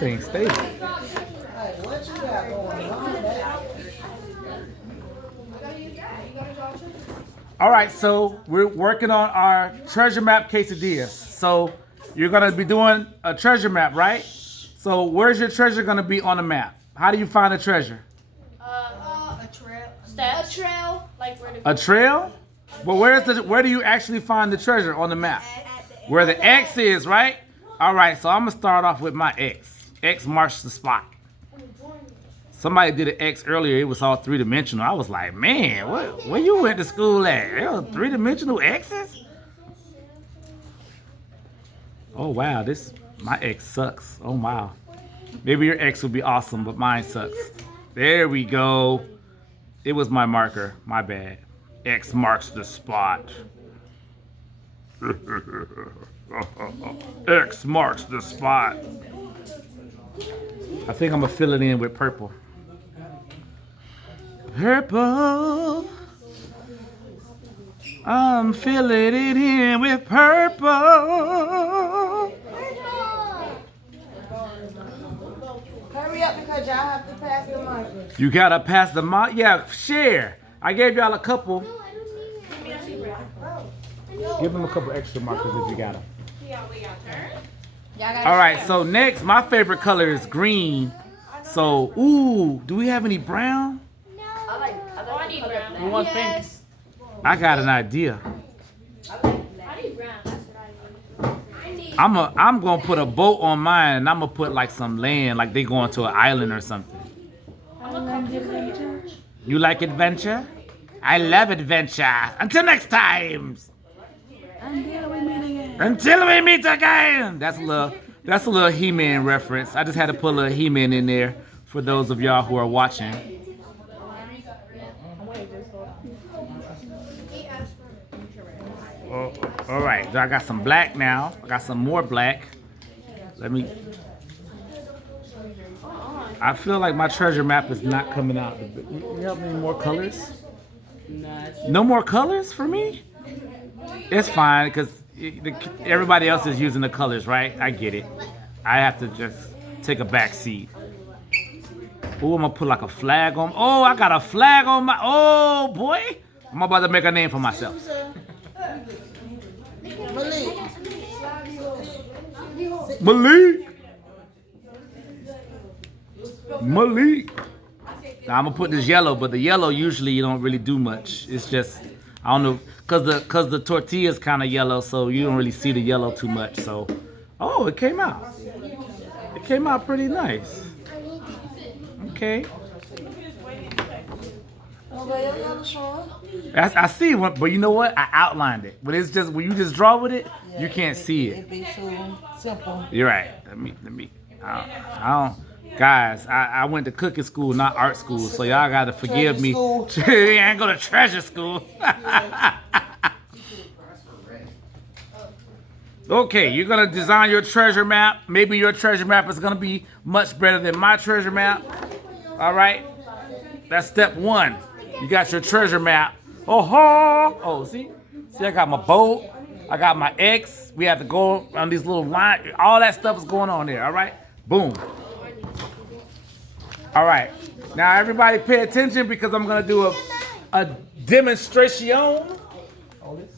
this ain't stable. What you got going on, man? All right, so we're working on our treasure map quesadillas. So you're gonna be doing a treasure map, right? So where's your treasure gonna be on the map? How do you find a treasure? A trail. A trail, like where the A trail? But where do you actually find the treasure on the map? Where the X is, right? All right, so I'm gonna start off with my X. X marks the spot. Somebody did an X earlier. It was all three-dimensional. I was like, man, where you went to school at? There were three-dimensional X's? Oh, wow. My X sucks. Oh, wow. Maybe your X would be awesome, but mine sucks. There we go. It was my marker. My bad. X marks the spot. X marks the spot. I think I'm going to fill it in with purple. Purple. I'm filling it in with purple. Hurry up because y'all have to pass the marker. You gotta pass the mark. Yeah, share. I gave y'all a couple. Give them a couple extra markers if you got them. All right, so next, my favorite color is green. So, ooh, do we have any brown? I need brown. You want pink? I got an idea. I need brown. That's what I need. I'm gonna put a boat on mine, and I'm gonna put like some land, like they going to an island or something. You like adventure? I love adventure. Until next time. Until we meet again. That's a little He-Man reference. I just had to put a little He-Man in there for those of y'all who are watching. Oh, all right, I got some black now. I got some more black. I feel like my treasure map is not coming out. You have any more colors? No more colors for me? It's fine because everybody else is using the colors, right? I get it. I have to just take a back seat. Oh, I'm gonna put like a flag on. Oh, I got a flag on my. Oh boy, I'm about to make a name for myself. Malik. Now I'm gonna put this yellow, but the yellow usually you don't really do much. It's just I don't know, cause the tortilla is kind of yellow, so you don't really see the yellow too much. So, oh, it came out. It came out pretty nice. Okay. I see one, but you know what? I outlined it. But it's just when you just draw with it, you can't see it. It'd be so simple. You're right. Let me. I don't. Guys, I went to cooking school, not art school, so y'all gotta forgive me. I ain't go to treasure school. Okay, you're gonna design your treasure map. Maybe your treasure map is gonna be much better than my treasure map. All right, that's step one. You got your treasure map. Oh, see, I got my boat. I got my X. We have to go on these little lines. All that stuff is going on there. All right, boom. All right, now everybody pay attention because I'm gonna do a demonstration. Hold this.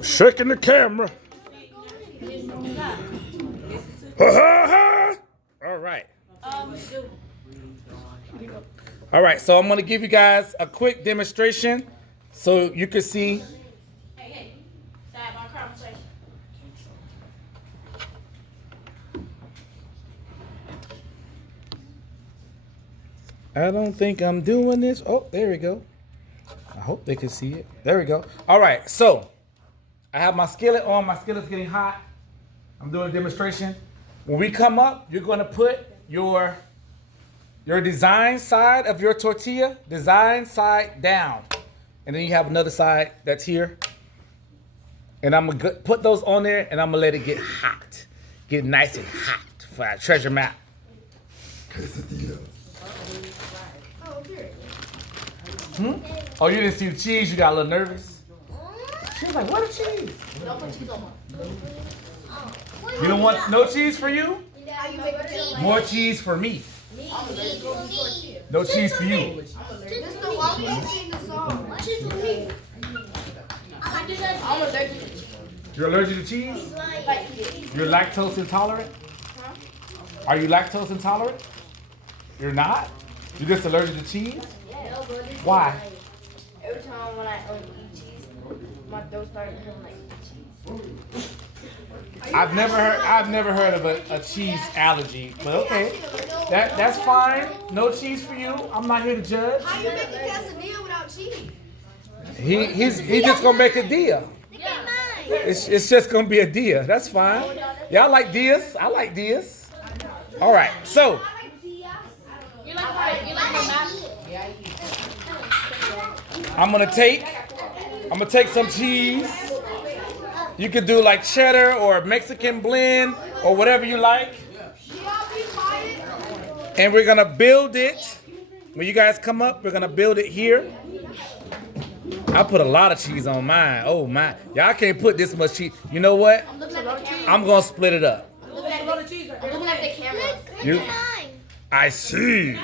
Shaking the camera. All right. All right, so I'm going to give you guys a quick demonstration so you can see. Hey, stop our conversation. I don't think I'm doing this. Oh, there we go. I hope they can see it. There we go. All right, so I have my skillet on. My skillet's getting hot. I'm doing a demonstration. When we come up, you're going to put your design side of your tortilla, design side down. And then you have another side that's here. And I'm going to put those on there, and I'm going to let it get hot. Get nice and hot for our treasure map. Quesadillas. Hmm? Oh, you didn't see the cheese? You got a little nervous? She was like, what a cheese? Don't put cheese on mine. You don't want no cheese for you? How you make it? More cheese for me. No cheese for you. I'm allergic. You're allergic to cheese? You're lactose intolerant? Are you lactose intolerant? You're not? You're just allergic to cheese? Why? Every time when I eat cheese, my throat starts to hurt when I eat cheese. I've never heard of a cheese allergy, but okay. That's fine. No cheese for you. I'm not here to judge. How you make a quesadilla without cheese? He's just gonna make a dia. It's just gonna be a dia. That's fine. Y'all like dias? I like dias. All right. So You like my I'm gonna take some cheese. You could do like cheddar or Mexican blend or whatever you like. And we're gonna build it. When you guys come up, we're gonna build it here. I put a lot of cheese on mine. Oh my, y'all can't put this much cheese. You know what? I'm gonna split it up. I'm looking at the camera. You, I see.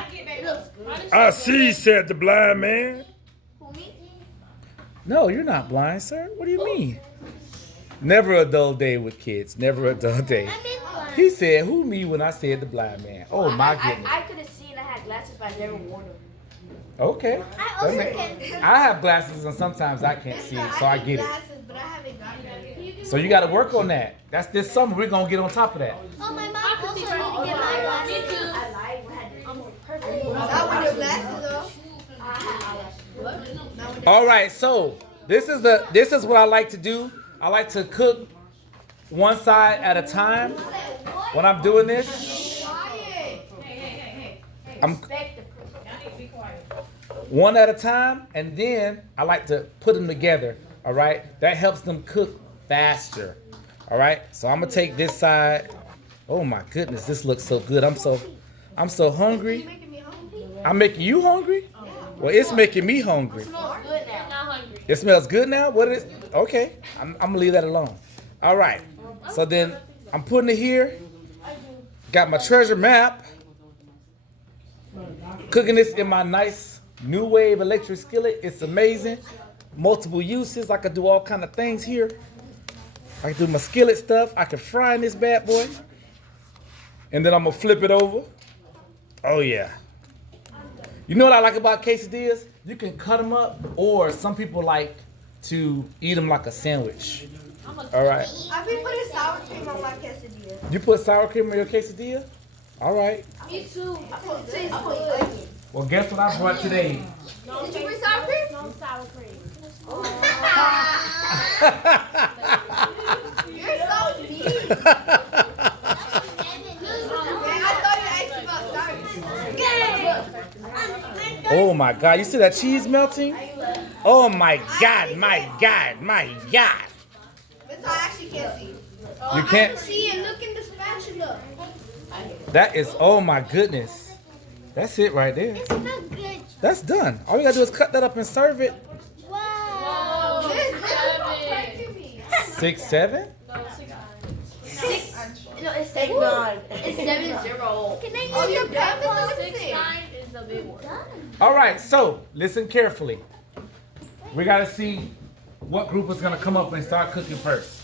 I see, said the blind man. No, you're not blind, sir. What do you mean? Never a dull day with kids. Never a dull day. He said, who me when I said the blind man? Oh my goodness. I could have seen I had glasses, but I never wore them. Okay. I have glasses and sometimes I can't see it, so I get it. But I haven't gotten it. So you got to work on that. That's this summer. We're going to get on top of that. Oh, my mom also need to get my glasses. I lied. I had almost perfect. Not with your glasses though. All right. So this is what I like to do. I like to cook one side at a time. When I'm doing this, I'm one at a time, and then I like to put them together. All right, that helps them cook faster. All right, so I'm gonna take this side. Oh my goodness, this looks so good. I'm so hungry. I'm making you hungry? Well, it's making me hungry. It smells good now. Not hungry. It smells good now? What is okay, I'm gonna leave that alone. All right, so then I'm putting it here. Got my treasure map. Cooking this in my nice new wave electric skillet. It's amazing. Multiple uses. I could do all kind of things here. I can do my skillet stuff. I can fry in this bad boy. And then I'm gonna flip it over. Oh yeah. You know what I like about quesadillas? You can cut them up, or some people like to eat them like a sandwich. All right. I've been putting sour cream on my quesadilla. You put sour cream on your quesadilla? All right. Me too. I put onion. Well, guess what I brought today? Did you bring sour cream? No sour cream. You're so mean. I thought you asked about sour. Oh my God, you see that cheese melting? Oh my God, my God, my God. That's how I actually can't see. You can't See it. Look in the spatula. that is, oh my goodness. That's it right there. It smells good. That's done. All you gotta do is cut that up and serve it. Wow. 6, 7? No, it's 7-9. It's 7-0. Can I Oh, use your the breakfast purple? looks sick. 6-9 is the big one. All right, so listen carefully. We gotta see what group is gonna come up and start cooking first.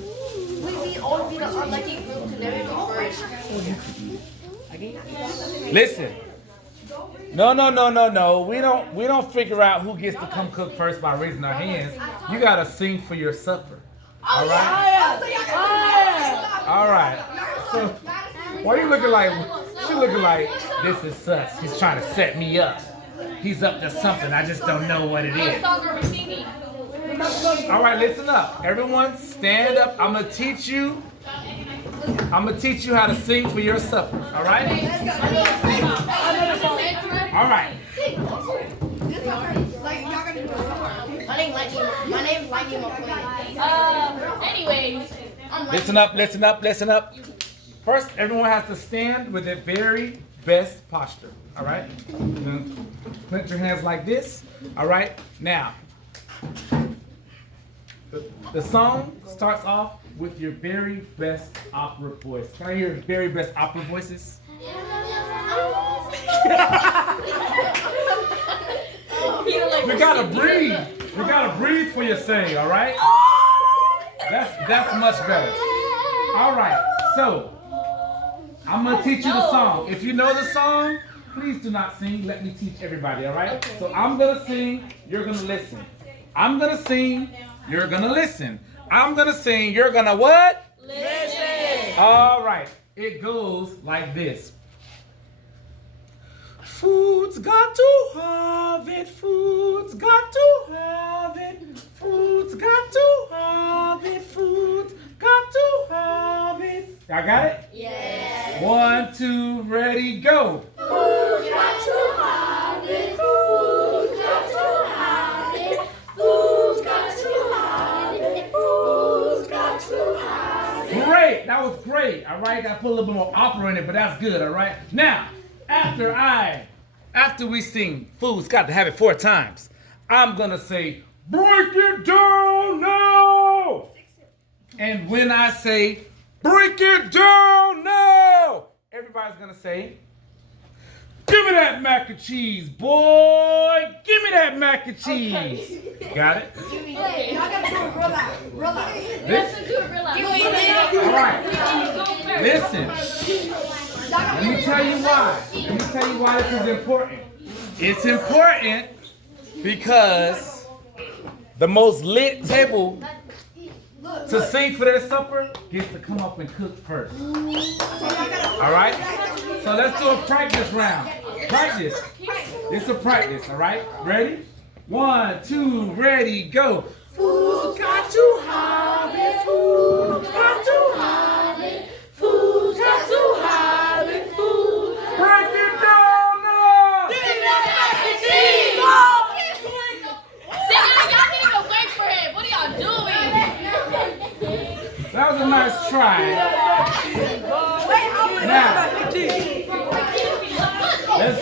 We all be the unlucky group to never go first. Listen. No. We don't figure out who gets to come cook first by raising our hands. You gotta sing for your supper. All right? All right. So why you looking like she looking like this is sus? He's trying to set me up. He's up to something. I just don't know what it is. All right, listen up. Everyone stand up. I'm gonna teach you how to sing for your supper. All right? All right. My name's Lightning McQueen. Anyways, I'm Listen up. First, everyone has to stand with their very best posture. All right. You're gonna clench your hands like this. All right. Now, the song starts off with your very best opera voice. Can I hear your very best opera voices? You gotta breathe. You gotta breathe for your sing, all right? That's much better. All right, so I'm gonna teach you the song. If you know the song, please do not sing. Let me teach everybody, all right? So I'm gonna sing, you're gonna listen. I'm gonna sing, you're gonna listen. I'm gonna sing, you're gonna what? Listen. All right, it goes like this. Food's got to have it, food's got to have it, food's got to have it, food's got to have it. Y'all got it? Yes. 1, 2, ready, go. Food's got to have it. Food's got to have it. Food's got to have it. Food's got to have it. Great, that was great. All right, I put a little bit more opera in it, but that's good. All right. Now, after we sing "Food's Got to Have It" 4 times, I'm gonna say "Break it down now," and when I say "Break it down now," everybody's gonna say, "Give me that mac and cheese, boy! Give me that mac and cheese." Got it? Okay. Y'all gotta do it real loud. Real loud. Let's do it real loud. All right. Listen. Let me tell you why. Let me tell you why this is important. It's important because the most lit table to sing for their supper gets to come up and cook first. All right? So let's do a practice round. Practice. It's a practice, all right? Ready? 1, 2, ready, go. Food's got to have it. Food's got to have it. Food's got to have it. Food. Break it down now. See, y'all need to wait for him. What are y'all doing? That was a nice try.